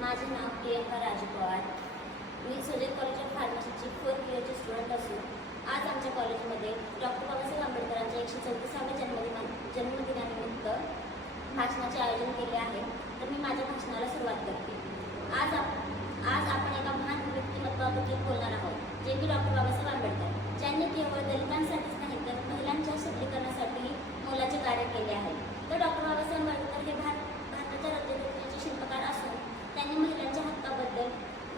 माझे नाव प्रियंका राजू पवार. मी सुजय कॉलेज ऑफ फार्मसीची 4th इयरची स्टुडंट असून आज आमच्या कॉलेजमध्ये डॉक्टर बाबासाहेब आंबेडकरांच्या 134व्या जन्मदिनानिमित्त भाषणाचे आयोजन केले आहे. तर मी माझ्या भाषणाला सुरुवात करते. आज आपण एका महान व्यक्तिमत्वाबद्दल बोलणार आहोत, जे की डॉक्टर बाबासाहेब आंबेडकर, ज्यांनी केवळ दलितांसाठीच नाही तर महिलांच्या सबलीकरणासाठी मोलाचे कार्य केले आहे. तर डॉक्टर बाबासाहेब आंबेडकर हे भारताच्या राज्यघटनेचे शिल्पकार असून त्यांनी महिलांच्या हक्काबद्दल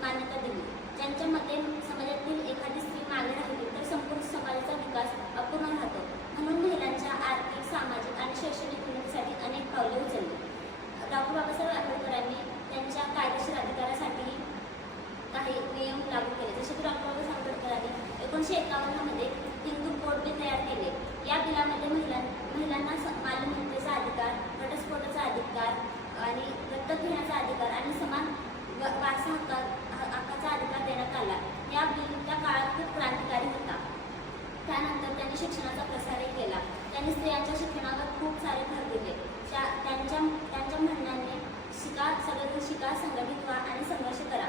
मान्यता दिली. ज्यांच्या मते समाजातील एखादी स्त्री मागे राहिली तर संपूर्ण समाजाचा विकास अपूर्ण राहतो. म्हणून महिलांच्या आर्थिक, सामाजिक आणि शैक्षणिक उन्नतीसाठी अनेक पावले उचलली. डॉक्टर बाबासाहेब आंबेडकरांनी त्यांच्या कायदेशीर अधिकारासाठी काही नियम लागू केले. जसे की डॉक्टर बाबासाहेब आंबेडकरांनी 1951 मध्ये हिंदू कोड बिल तयार केले. या बिलामध्ये महिलांना मालमत्तेचा अधिकार, घटस्फोटाचा अधिकार आणि दत्तक घेण्याचा अधिकार आणि समान वारसा हक्काचा अधिकार देण्यात आला. या बिल त्या काळात खूप क्रांतिकारी होता. त्यानंतर त्यांनी शिक्षणाचा प्रसारही केला. त्यांनी स्त्रियांच्या शिक्षणावर खूप सारे भर दिले. त्यांच्या म्हणण्याने सगळ्यांनी शिका, संघटित व्हा आणि संघर्ष करा.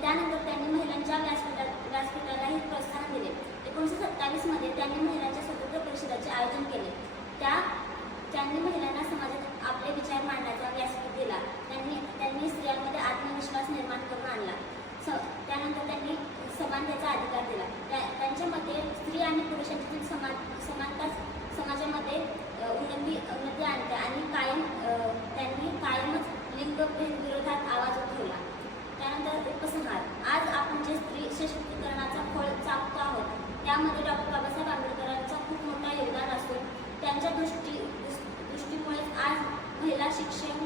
त्यानंतर त्यांनी महिलांच्या व्यासपीठालाही प्रोत्साहन दिले. 1927 मध्ये त्यांनी महिलांच्या स्वतंत्र परिषदाचे आयोजन केले. त्यांनी महिलांना समाजात आपले विचार मांडण्याचा व्यासपीठ दिला. त्यांनी स्त्रियांमध्ये आत्मविश्वास निर्माण करून आणला. त्यानंतर त्यांनी समानतेचा अधिकार दिला. त्यांच्या मते स्त्री आणि पुरुषांची समानता समाजामध्ये उन्नती आणते आणि त्यांनी कायमच लिंगभेद विरोधात आवाज उठवला. त्यानंतर उपसंहार. आज आपण जे स्त्री सशक्तीकरणाचा फळ चाखतो आहोत त्यामध्ये डॉक्टर बाबासाहेब आंबेडकरांचा खूप मोठा योगदान असून त्यांच्या दृष्टीमुळेच आज महिला शिक्षण,